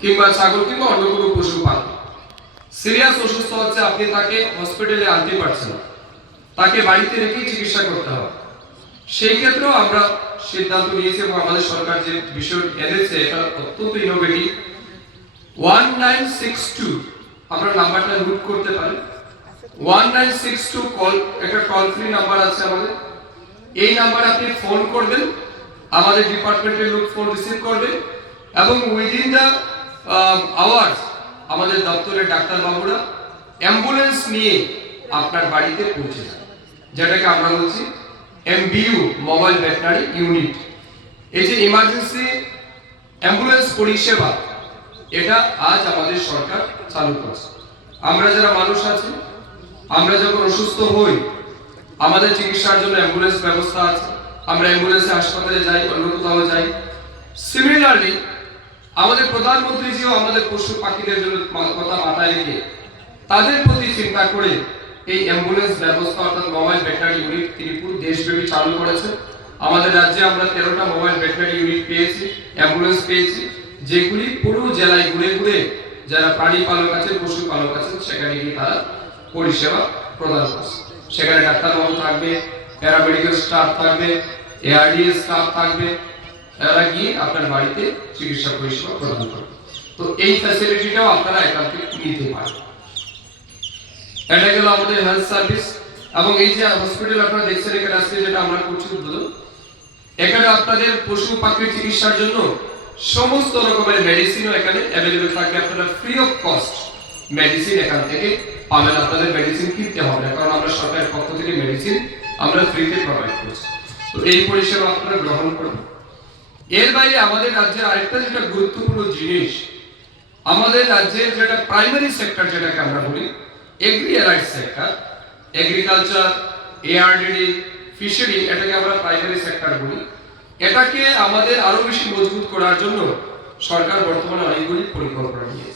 কিংবা ছাগল কিংবা অন্য কোনো পশু পালন সিরিয়াস অসুস্থ হচ্ছে আপনি তাকে হসপিটালে আনতে পারছেন তাকে বাড়িতে রেখেই চিকিৎসা করতে হবে। সেই ক্ষেত্রেও আমরা সিদ্ধান্ত নিয়েছি এবং আমাদের সরকার যে বিষয় এনেছে, এটা অত্যন্ত innovative one nine six two আপনার নাম্বারটা নোট করতে পারেন one nine six two call একটা টল ফ্রি নাম্বার আছে আমাদের। এই নাম্বারে আপনি ফোন করবেন। আমাদের ডিপার্টমেন্টের লোক ফোন রিসিভ করবে এবং উইদিন দ্য আওয়ার্স আমাদের দপ্তরের ডাক্তারবাবুরা অ্যাম্বুলেন্স নিয়ে আপনার বাড়িতে পৌঁছে যাবে যেটাকে আমরা বলছি এমবিইউ মোবাইল ভেটেনারি ইউনিট এই যে ইমার্জেন্সি অ্যাম্বুলেন্স পরিষেবা, এটা আজ আমাদের সরকার চালু করেছে। আমরা যারা মানুষ আছি, আমরা যখন অসুস্থ হই, আমাদের চিকিৎসার জন্য অ্যাম্বুলেন্স ব্যবস্থা আছে। আমরা অ্যাম্বুলেন্সে হাসপাতালে যাই, অন্য কোথাও যাই। সিমিলারলি আমাদের প্রধানমন্ত্রীজিও আমাদের পশু পাখিদের জন্য কথা মাথায় রেখে তাদের প্রতি চিন্তা করে এই অ্যাম্বুলেন্স ব্যবস্থা অর্থাৎ মোবাইল ভেটেনারি ইউনিট তিনি পুরো দেশব্যাপী চালু করেছে আমাদের রাজ্যে আমরা তেরোটা মোবাইল ভেটেনারি ইউনিট পেয়েছি, অ্যাম্বুলেন্স পেয়েছি, যেগুলি পুরো জেলায় ঘুরে ঘুরে যারা প্রাণী পালক আছেন পশু পালক আছেন, সেখানে গিয়ে তারা পরিষেবা প্রদান করছে। সেখানে ডাক্তারবাবু থাকবে, প্যারামেডিক্যাল স্টাফ থাকবে A R D S staff থাকবে তারা গিয়ে আপনার বাড়িতে চিকিৎসা পরিষেবা প্রদান করবে তো এই ফ্যাসিলিটিটাও আপনারা এখান থেকে নিতে পারেন। এটা গেল আমাদের হেলথ সার্ভিস এবং এই যে হসপিটাল আপনারা দেখছেন, এখানে আজকে যেটা আমরা করছি উদ্বোধন, এখানে আপনাদের পশু পাখির চিকিৎসার জন্য সমস্ত রকমের মেডিসিনও এখানে অ্যাভেলেবেল থাকবে আপনারা ফ্রি অফ কস্ট মেডিসিন এখান থেকে পাবেন। আপনাদের মেডিসিন কিনতে হবে না, কারণ আমরা সরকারের পক্ষ থেকে মেডিসিন আমরা ফ্রিতে প্রোভাইড করছি। তো এই পরিষেবা আপনারা গ্রহণ করুন। এর বাইরে আমাদের রাজ্যের আরেকটা যেটা গুরুত্বপূর্ণ জিনিস, আমাদের রাজ্যের যেটা প্রাইমারি সেক্টর যেটাকে আমরা বলি agri allied sector agriculture ARDD fishery এটাকে আমরা প্রাইমারি সেক্টর বলি। এটাকে আমাদের আরও বেশি মজবুত করার জন্য সরকার বর্তমানে অনেকগুলি পরিকল্পনা নিয়েছে।